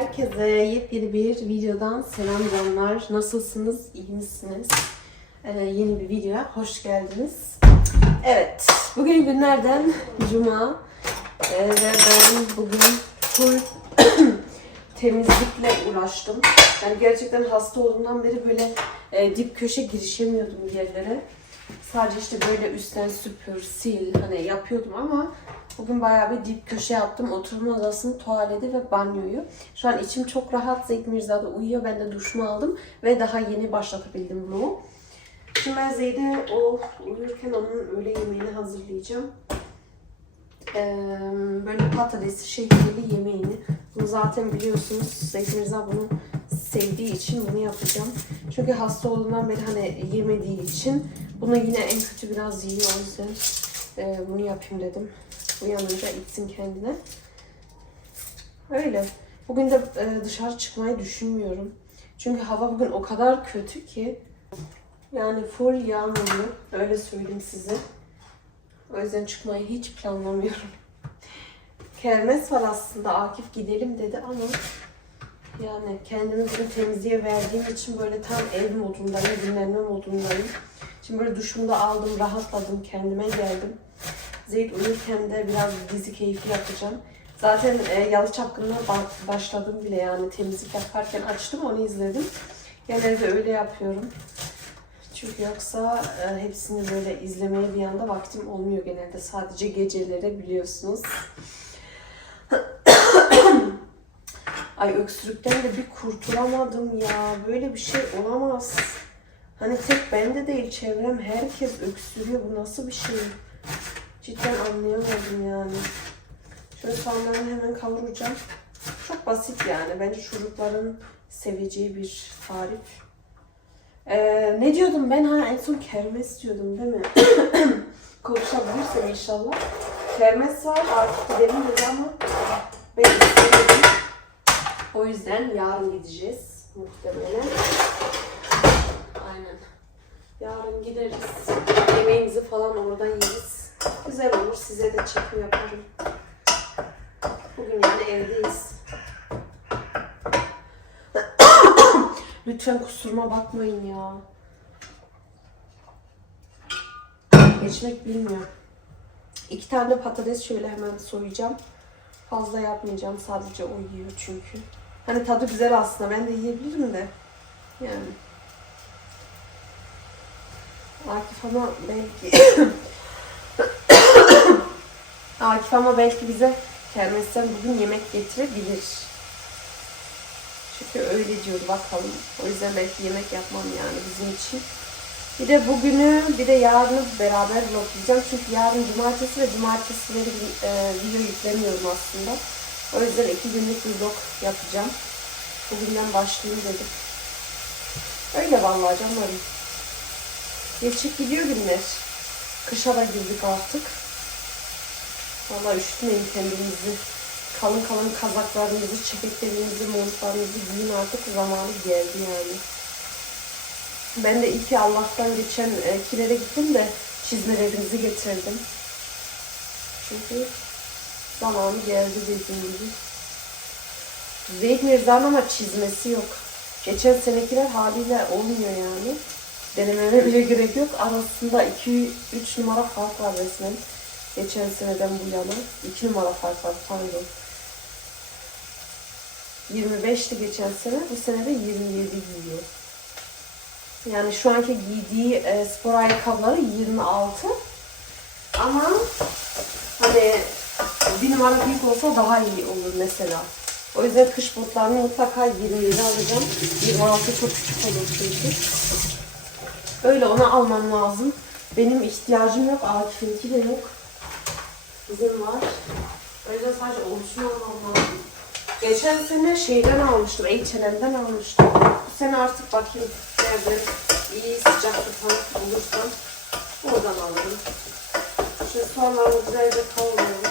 Herkese yepyeni bir videodan selam canlar. Nasılsınız? İyi misiniz? Ee, yeni bir videoya hoş geldiniz. Evet, bugün günlerden Cuma Ee, ve ben bugün full temizlikle uğraştım. Yani gerçekten hasta olduğumdan beri böyle e, dip köşe girişemiyordum yerlere. Sadece işte böyle üstten süpür, sil hani yapıyordum ama bugün bayağı bir dip köşe yaptım. Oturma odasını, tuvaleti ve banyoyu. Şu an içim çok rahat. Zeyd Mirza da uyuyor. Ben de duşumu aldım ve daha yeni başlatabildim vlogu. Şimdi ben Zeyd'e o uyurken onun öğle yemeğini hazırlayacağım. Ee, böyle patatesli şehriyeli yemeğini. Bunu zaten biliyorsunuz. Zeyd Mirza bunu sevdiği için bunu yapacağım. Çünkü hasta olduğundan beri hani yemediği için bunu yine en kötü biraz yiyor. O yüzden e, bunu yapayım dedim. Uyanınca içsin kendine. Öyle. Bugün de e, dışarı çıkmayı düşünmüyorum. Çünkü hava bugün o kadar kötü ki. Yani full yağmurlu. Öyle söyleyeyim size. O yüzden çıkmayı hiç planlamıyorum. Kermes var aslında. Akif gidelim dedi ama yani kendimi bugün temizliğe verdiğim için böyle tam ev modundayım, dinlenme modundayım. Şimdi böyle duşumu da aldım, rahatladım, kendime geldim. Zeyd uyurken de biraz dizi keyfi yapacağım. Zaten e, Yalı Çapkını'na ba- başladım bile yani temizlik yaparken açtım onu izledim. Genelde öyle yapıyorum. Çünkü yoksa e, hepsini böyle izlemeye bir anda vaktim olmuyor genelde. Sadece geceleri biliyorsunuz. Ay öksürükten de bir kurtulamadım ya. Böyle bir şey olamaz. Hani tek bende değil çevrem herkes öksürüyor. Bu nasıl bir şey? Cidden anlayamadım yani. Şöyle soğanlarını hemen kavuracağım. Çok basit yani. Bence çocukların seveceği bir tarif. Ee, ne diyordum ben? Ha en son kermes diyordum değil mi? Konuşabilirsem inşallah. Kermes var artık gidelim dedi ama ben istemedim. O yüzden yarın gideceğiz muhtemelen. Aynen. Yarın gideriz. Yemeğimizi falan oradan yeriz. Güzel olur. Size de çekim yaparım. Bugün yani evdeyiz. Lütfen kusuruma bakmayın ya. Geçmek bilmiyor. İki tane patates şöyle hemen soyacağım. Fazla yapmayacağım. Sadece o yiyor çünkü. Hani tadı güzel aslında. Ben de yiyebilirim de. Yani. Akif ama belki Akif ama belki bize kermesten bugün yemek getirebilir. Çünkü öyle diyor bakalım. O yüzden belki yemek yapmam yani bizim için. Bir de bugünü bir de yarını beraber vloglayacağım. Çünkü yarın cumartesi ve cumartesileri e, video yüklemiyorum aslında. O yüzden iki günlük bir vlog yapacağım. Bugünden başlayayım dedim. Öyle vallahi canlarım. Geçip gidiyor günler. Kışa da girdik artık. Vallahi üşütmeyin kendinizi. Kalın kalın kazaklarınızı, ceketlerinizi, montlarınızı giyin artık zamanı geldi yani. Ben de ki Allah'tan geçen e, kilere gittim de çizmelerimizi getirdim. Çünkü zamanı geldi dediğim gibi. Zeyd Mirza'nın ama çizmesi yok. Geçen senekiler haliyle olmuyor yani. Denememe bile gerek yok. Arasında 2-3 numara fark var resmen. Geçen seneden bu yana. 2 numara fark var pardon. 25'ti geçen sene. Bu sene de 27 giyiyor. Yani şu anki giydiği e, spor ayakkabıları 26. Ama hani bir numara büyük olsa daha iyi olur mesela. O yüzden kış botlarını mutlaka 27 alacağım. 26 çok küçük olur çünkü. Öyle ona almam lazım. Benim ihtiyacım yok. Akif'inki de yok. Bizim var. O yüzden sadece oluşunu almam. Geçen sene şeyden almıştım. H&M'den almıştım. Bu sene artık bakayım nerede iyi sıcak tutan bulursam oradan alırım. Şimdi soğanlarımı güzelce kavuruyorum.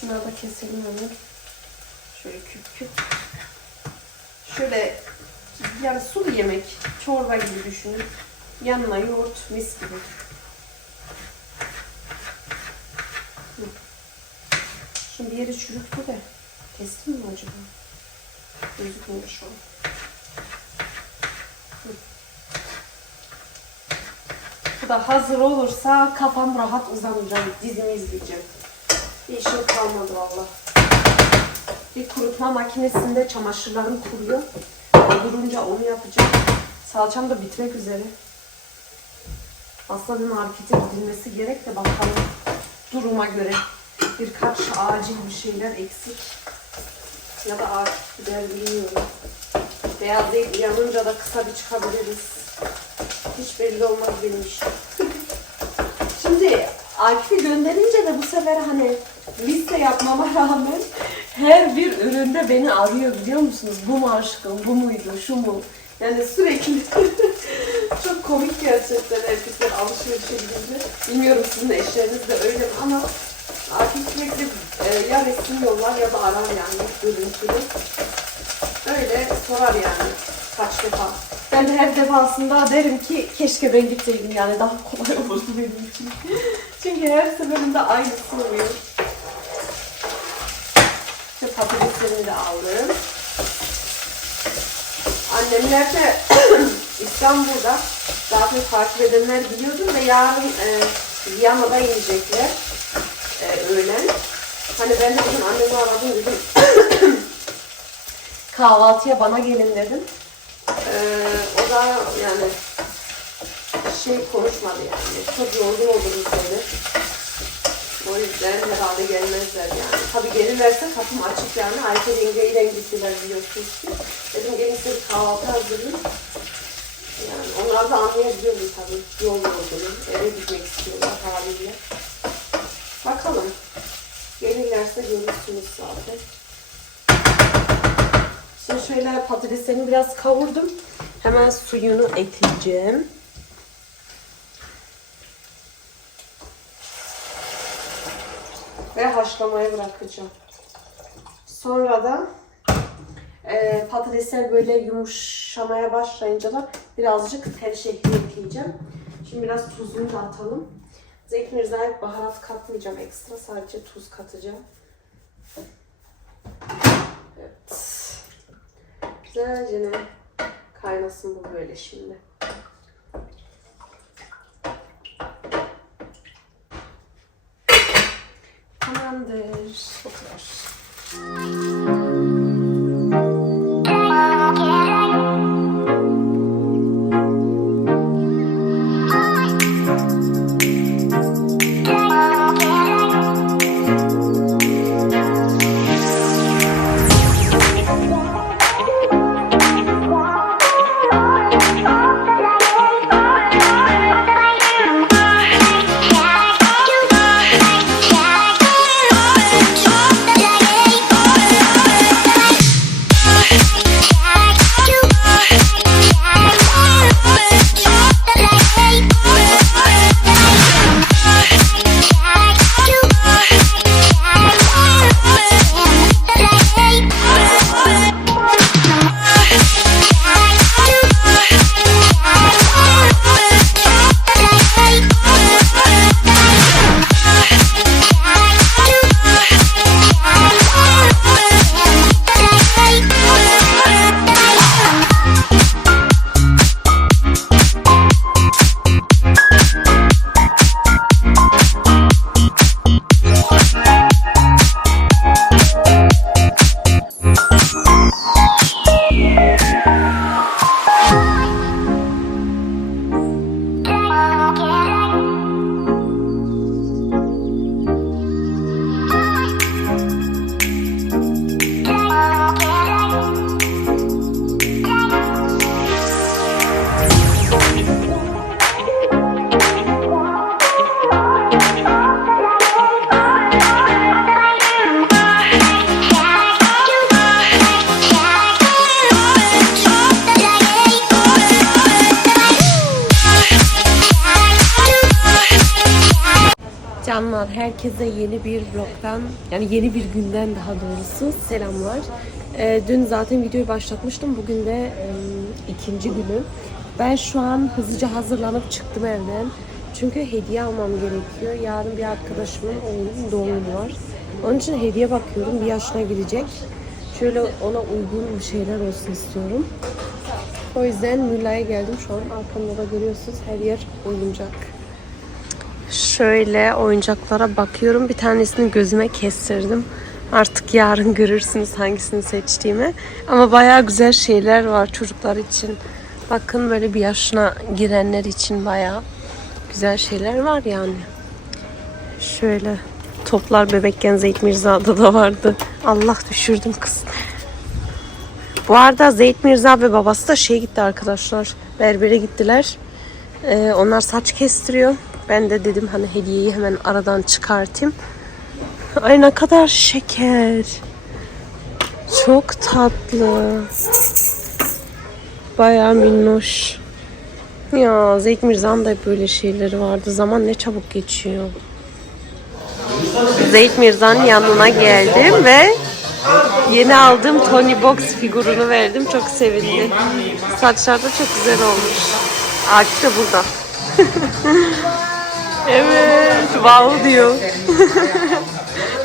Şunları da keselim hemen. Şöyle küp küp. Şöyle yani sulu yemek, çorba gibi düşünün. Yanına yoğurt, mis gibi. Bir yeri çürüktü de. Kestim mi acaba? Gözükmüyor şu an. Bu da hazır olursa kafam rahat uzanacağım. Dizimi izleyeceğim. Bir işim kalmadı valla. Bir kurutma makinesinde çamaşırlarım kuruyor. Durunca onu yapacağım. Salçam da bitmek üzere. Aslında bir markete gidilmesi gerek de bakalım duruma göre. Birkaç acil bir şeyler eksik. Ya da ağaç gider bilmiyorum. Beyaz değil yanınca da kısa bir çıkabiliriz. Hiç belli olmaz benim işim. Şimdi Akif'i gönderince de bu sefer hani liste yapmama rağmen her bir üründe beni arıyor biliyor musunuz? Bu mu aşkım, bu muydu, şu mu? Yani sürekli komik gerçekten erkekler alışverişe gidince. Bilmiyorum sizin eşleriniz de öyle mi ama sürekli e, ya resim yollar ya da arar yani görüntülü. Öyle sorar yani kaç defa. Ben de her defasında derim ki keşke ben gitseydim yani daha kolay olurdu benim için. Çünkü her seferinde aynısı oluyor. İşte patateslerini de aldım. Annemler de İstanbul'da zaten takip edenler biliyordur ve yarın e, Viyana'da inecekler e, öğlen. Hani ben de bugün annemi aradım dedim kahvaltıya bana gelin dedim. Ee, o da yani şey konuşmadı yani. Çok yorgun oluruz dedi. O yüzden herhalde gelmezler yani. Tabii gelirlerse kapım açık yani. Ayşe yengeyle gittiler biliyorsunuz ki. Dedim gelin size kahvaltı hazırlayın. Onlar da anlayabiliyordu tabii yol yorgunu. Eve gitmek istiyorlar haliyle. Bakalım. Gelirlerse görürsünüz zaten. Şimdi şöyle patateslerini biraz kavurdum. Hemen suyunu ekleyeceğim. Ve haşlamaya bırakacağım. Sonra da e, patatesler böyle yumuşamaya başlayınca da birazcık tel şehri ekleyeceğim. Şimdi biraz tuzunu da atalım. Zeytin ızgara baharat katmayacağım ekstra. Sadece tuz katacağım. Evet. Güzelce ne kaynasın bu böyle şimdi. Tamamdır. Bu kadar. Canlar herkese yeni bir vlogdan yani yeni bir günden daha doğrusu selamlar. Ee, dün zaten videoyu başlatmıştım. Bugün de e, ikinci günü. Ben şu an hızlıca hazırlanıp çıktım evden. Çünkü hediye almam gerekiyor. Yarın bir arkadaşımın oğlunun doğum günü var. Onun için hediye bakıyorum. Bir yaşına girecek. Şöyle ona uygun bir şeyler olsun istiyorum. O yüzden Mülla'ya geldim. Şu an arkamda da görüyorsunuz her yer oyuncak. Şöyle oyuncaklara bakıyorum. Bir tanesini gözüme kestirdim. Artık yarın görürsünüz hangisini seçtiğimi. Ama bayağı güzel şeyler var çocuklar için. Bakın böyle bir yaşına girenler için bayağı güzel şeyler var yani. Şöyle toplar bebekken Zeyt Mirza'da da vardı. Allah düşürdüm kız. Bu arada Zeyt Mirza ve babası da şey gitti arkadaşlar. Berbere gittiler. Ee, onlar saç kestiriyor. Ben de dedim hani hediyeyi hemen aradan çıkartayım. Ay ne kadar şeker. Çok tatlı. Bayağı minnoş. Ya Zeyt Mirza'nın da böyle şeyleri vardı. Zaman ne çabuk geçiyor. Zeyt Mirza'nın yanına geldim ve yeni aldığım Tony Box figürünü verdim. Çok sevindi. Saçlar da çok güzel olmuş. Akif de burada. evet, wow diyor.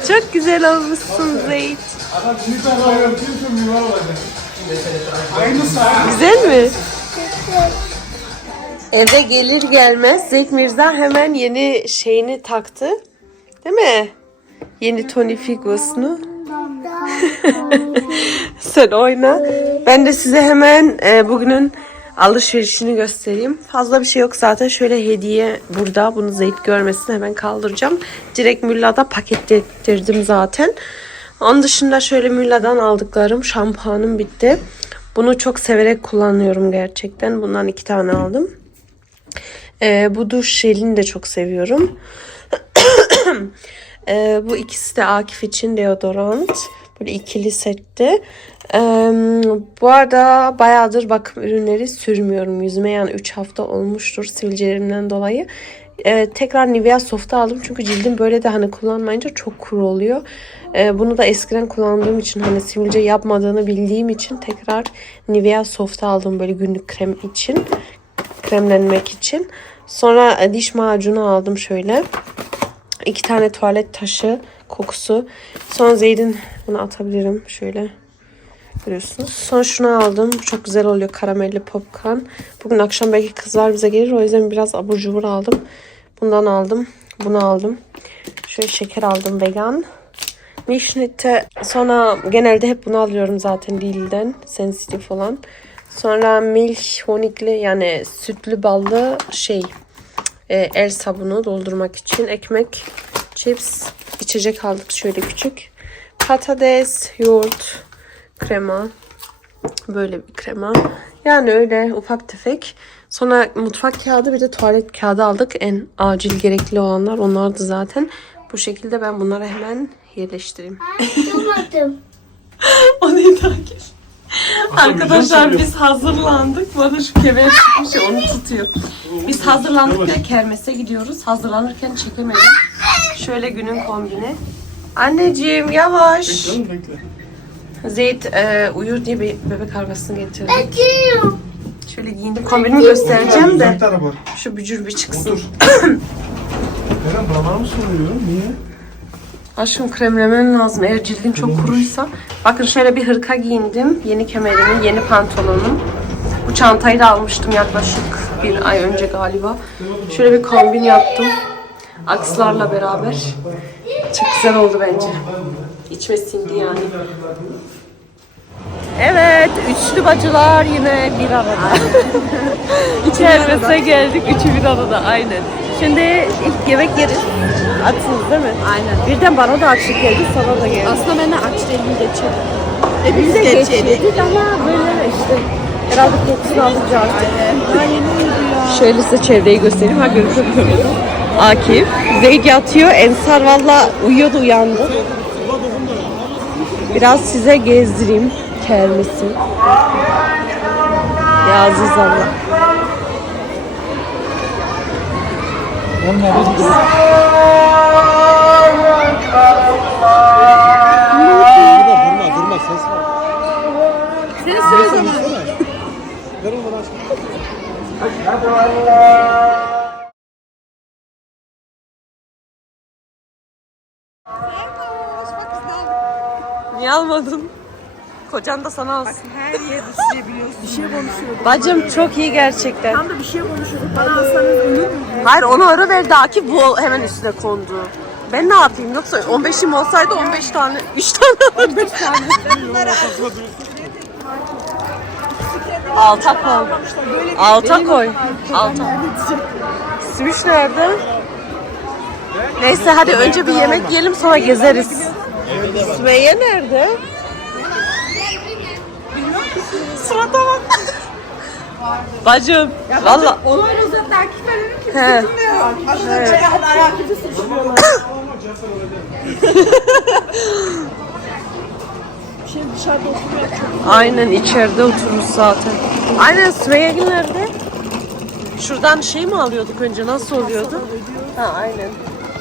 çok güzel olmuşsun Zeyt. Güzel mi? Eve gelir gelmez Zeyt Mirza hemen yeni şeyini taktı. Değil mi? Yeni Tony Figos'unu. Sen oyna. Ben de size hemen e, bugünün alışverişini göstereyim. Fazla bir şey yok zaten. Şöyle hediye burada. Bunu Zeyt görmesin hemen kaldıracağım. Direkt Mülla'da paketlettirdim zaten. Onun dışında şöyle Mülla'dan aldıklarım şampuanım bitti. Bunu çok severek kullanıyorum gerçekten. Bundan iki tane aldım. E, bu duş jelini de çok seviyorum. Ee, bu ikisi de Akif için deodorant. Böyle ikili setti. Ee, bu arada bayağıdır bakım ürünleri sürmüyorum yüzüme. Yani 3 hafta olmuştur sivilcelerimden dolayı. Ee, tekrar Nivea Soft'u aldım. Çünkü cildim böyle de hani kullanmayınca çok kuru oluyor. Ee, bunu da eskiden kullandığım için hani sivilce yapmadığını bildiğim için tekrar Nivea Soft'u aldım böyle günlük krem için. Kremlenmek için. Sonra e, diş macunu aldım şöyle. İki tane tuvalet taşı kokusu. Sonra Zeyd'in bunu atabilirim şöyle. Görüyorsunuz. Sonra şunu aldım. Bu Çok güzel oluyor karamelli popcorn. Bugün akşam belki kızlar bize gelir. O yüzden biraz abur cubur aldım. Bundan aldım. Bunu aldım. Şöyle şeker aldım vegan. Mişnit'te sonra genelde hep bunu alıyorum zaten Lidl'den. Sensitif olan. Sonra milk honikli yani sütlü ballı şey e, el sabunu doldurmak için ekmek, chips, içecek aldık şöyle küçük. Patates, yoğurt, krema. Böyle bir krema. Yani öyle ufak tefek. Sonra mutfak kağıdı bir de tuvalet kağıdı aldık. En acil gerekli olanlar onlardı zaten. Bu şekilde ben bunları hemen yerleştireyim. Yapamadım. o neydi Akif? Arkadaşlar biz hazırlandık. Bana şu kemer çıkmış ya onu tutuyor. Biz hazırlandık ve kermese gidiyoruz. Hazırlanırken çekemedim. Şöyle günün kombini. Anneciğim yavaş. Zeyt e, uyur diye bir bebek arabasını getirdim. Acıyorum. Şöyle giyindim. Kombinimi göstereceğim de. Şu bücür bir çıksın. Eren bana mı soruyorum? Niye? Aşkım kremlemen lazım eğer cildin çok kuruysa. Bakın şöyle bir hırka giyindim. Yeni kemerimi, yeni pantolonum. Bu çantayı da almıştım yaklaşık bir ay önce galiba. Şöyle bir kombin yaptım. Akslarla beraber. Çok güzel oldu bence. İçime sindi yani. Evet, üçlü bacılar yine bir arada. İçerisine geldik, üçü bir arada aynen. Şimdi ilk yemek yeriz. Açsınız değil mi? Aynen. Birden bana da açlık geldi, sana da geldi. Aslında ben de aç değilim geçerim. Hepimiz de geç yedik. geçtik ama böyle işte herhalde kokusunu alınca artık. Şöyle size çevreyi göstereyim. Ha görüntü Akif. Zeyd yatıyor. Ensar valla uyuyordu uyandı. Biraz size gezdireyim kermesi. Ya Aziz Allah. Durma durma durma ses var. Seni söyle zaman. Ver onu bana aşkım. Niye almadın? Kocan da sana alsın. Her yerde size biliyorsun. Bir şey konuşuyorduk. Bacım çok iyi gerçekten. Tam da bir şey konuşuyorduk. Bana alsanız olur mu? Hayır onu arı verdi Akif bu hemen üstüne kondu. Ben ne yapayım yoksa 15'im olsaydı 15 tane 3 tane 15 tane. Alta koy. Alta koy. Alta. Sümüş nerede? Neyse hadi önce bir yemek yiyelim sonra gezeriz. Sümeyye nerede? Surata bak. Bacım. Valla. Onlar Akif ben dedim ki He. kadar Akif'i suçluyorlar. Şimdi dışarıda oturuyor çok. Aynen içeride otururuz zaten. Aynen Sümeyye nerede? Şuradan şey mi alıyorduk önce? Nasıl oluyordu? Ha aynen.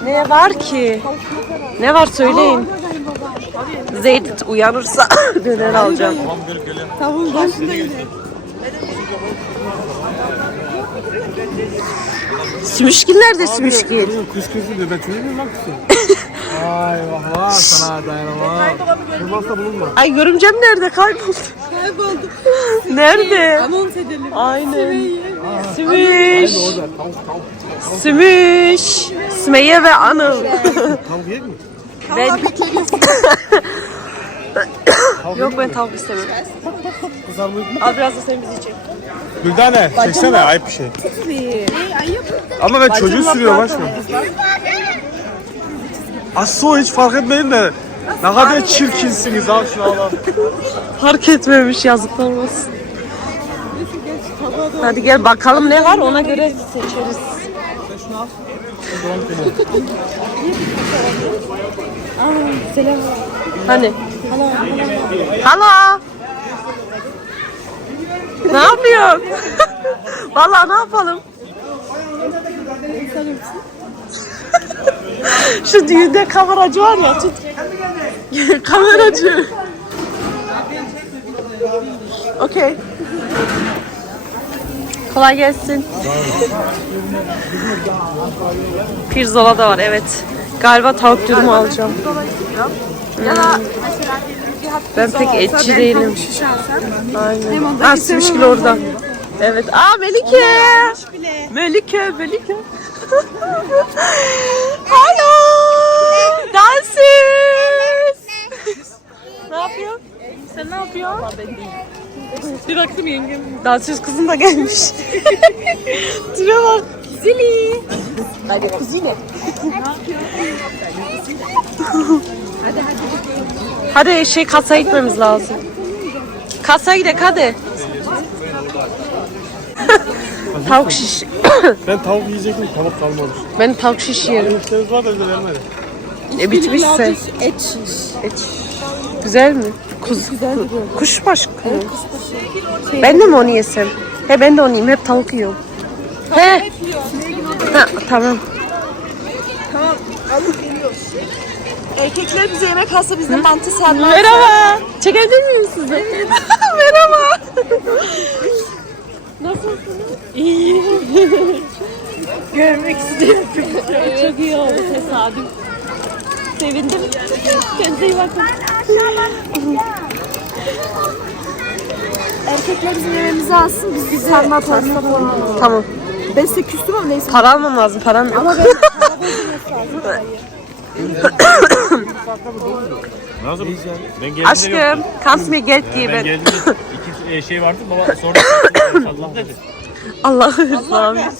Ne var ki? Ne var söyleyin. Zeyd uyanırsa döner alacağım. Tavuğun nerede Sümüşgil? Kız kızı diyor. Ben çocuk muyum lan kızım? Ay vah vah sana dayanamam. Kırmazsa bulunma. Ay görümcem nerede kayboldu? Kayboldu. Nerede? Anons edelim. Aynen. Sümüş. Sümüş. Sümeyye ve Anıl. Tavuk yiyecek mi? Ben... Yok ben tavuk istemiyorum. Kızarmayı mı? Al biraz da sen bizi çek. Güldane çeksene ayıp bir şey. Ama ben çocuğu sürüyorum aşkım. Aslı o hiç fark etmeyin de. Ne kadar çirkinsiniz şunu al al. Fark etmemiş yazıklar olsun. Hadi gel bakalım ne var ona göre seçeriz. Aa, selam. Hani? Hala. Ne yapıyorsun? Vallahi ne yapalım? Şu düğünde kameracı var ya tut. kameracı. Okey. Kolay gelsin. Pirzola da var evet. Galiba tavuk dürüm alacağım. Hmm. Ben pek etçi değilim. Aynen. Ha Sümüşgül orada. Evet. Aa Melike. Melike, Melike. Hello. Danses. ne yapıyorsun? Sen ne yapıyorsun? Bir baktım yengem. Dansöz kızım da gelmiş. Tura bak. Zili. Hadi kuzine. hadi şey kasaya gitmemiz lazım. Kasaya gidelim hadi. tavuk şiş. Ben tavuk yiyecektim tavuk kalmamış. ben tavuk şiş yerim. Müşterimiz var da bize vermedi. E bitmişse. Et şiş. Et. Güzel mi? Kuz, kuşbaşı mı? Ben de mi onu yesem? He ben de onu yiyeyim. Hep tavuk yiyorum. He. Ha, tamam. Tamam alıp geliyoruz. Erkekler bize yemek alsa bizde mantı sarma. Merhaba. Çekebilir miyim sizi? Merhaba. Nasılsınız? İyi. Görmek istiyorum. Çok iyi oldu tesadüf. Sevindim. Kendinize iyi bakın. Erkekler bizim yemeğimizi alsın biz bize sarma pasta falan alalım. Tamam. Ben size küstüm ama neyse. Para almam lazım. Param yok. Ama Nasıl? Ben geldim Aşkım, kannst mir Geld Ben geben. geldim. İki e, şey vardı baba sonra Allah dedi. Allah'ı ısmarladık.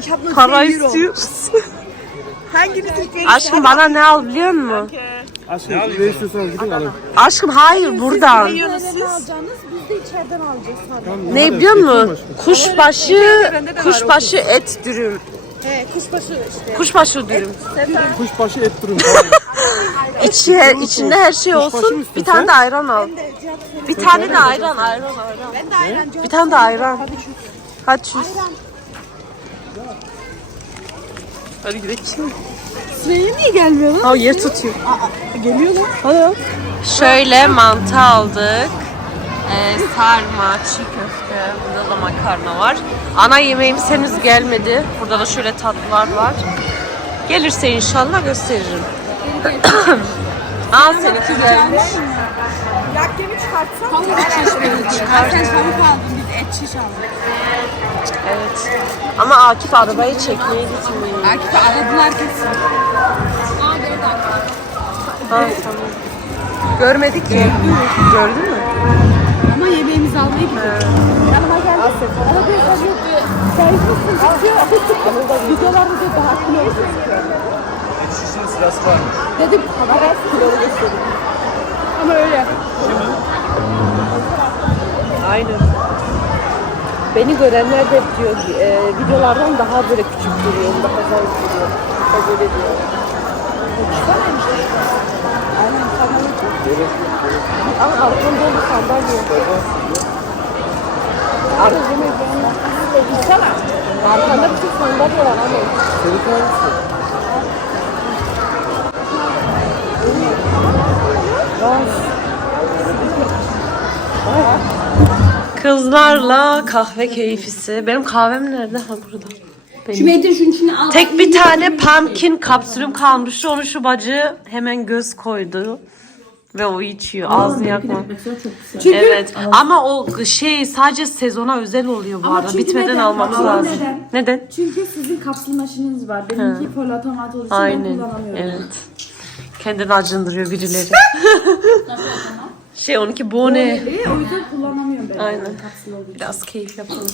Ich hab nur Para 10 Euro. istiyoruz. Hangi bir Türk Aşkım bana ne al biliyor musun? Aşkım ne istiyorsanız gidin alın. Aşkım hayır buradan. alacaksınız? Biz de içeriden alacağız. Hadi. Ne biliyor musun? Kuşbaşı, kuşbaşı et dürüm. He kuşbaşı işte. Kuşbaşı dürüm. Kuşbaşı et durum. İçi, içinde her şey olsun. Bir tane de ayran al. Bir tane de ayran, ayran, ayran. Ben de ayrancı Bir tane de ayran. Hadi çüz. Hadi gidelim. Sıraya niye gelmiyor lan? Ha yer tutuyor. Geliyor lan. Hadi. Şöyle mantı aldık. Ee, sarma, çiğ köfte, burada da makarna var. Ana yemeğimiz henüz gelmedi. Burada da şöyle tatlılar var. Gelirse inşallah gösteririm. Aa seninki gelmiş. Yak yemi çıkartsan. Tavuk şiş böyle çıkar. Sen tavuk aldın biz et şiş aldık. Evet. Ama Akif arabayı çekmeye gitmiyor. Akif'i aradılar kesin. Ha, tamam. Görmedik ki. Gördün mü? Ama yemeğimizi almaya gidiyoruz. Yanıma geldi. Bana bir kazık. Servislisin bitiyor. Videolarda da daha kilo. Şişin sırası var. Dedim kadar kilolu gösteriyor. Ama öyle. Aynen. Beni görenler de diyor e, videolardan daha böyle küçük duruyor, daha zayıf duruyor. O böyle diyor. Aynen sandalye çok. Ama arkamda dolu sandalye. Arkada Arkanda bir sürü sandalye var ama. Kızlarla kahve keyfisi. Benim kahvem nerede? Ha burada. Şu Metin şunun içine al. Tek bir tane pumpkin kapsülüm kalmıştı. Onu şu bacı hemen göz koydu. Ve o içiyor. Ağzını yakma. Evet. Ama o şey sadece sezona özel oluyor bu arada. çünkü Bitmeden neden? almamız Ama lazım. neden? Neden? Çünkü sizin kapsül maşininiz var. Benimki full otomat olduğu için ben Aynen. kullanamıyorum. Evet. Kendini acındırıyor birileri. Şey onunki bone. O yüzden kullanamıyorum ben. Aynen. Biraz keyif yapalım.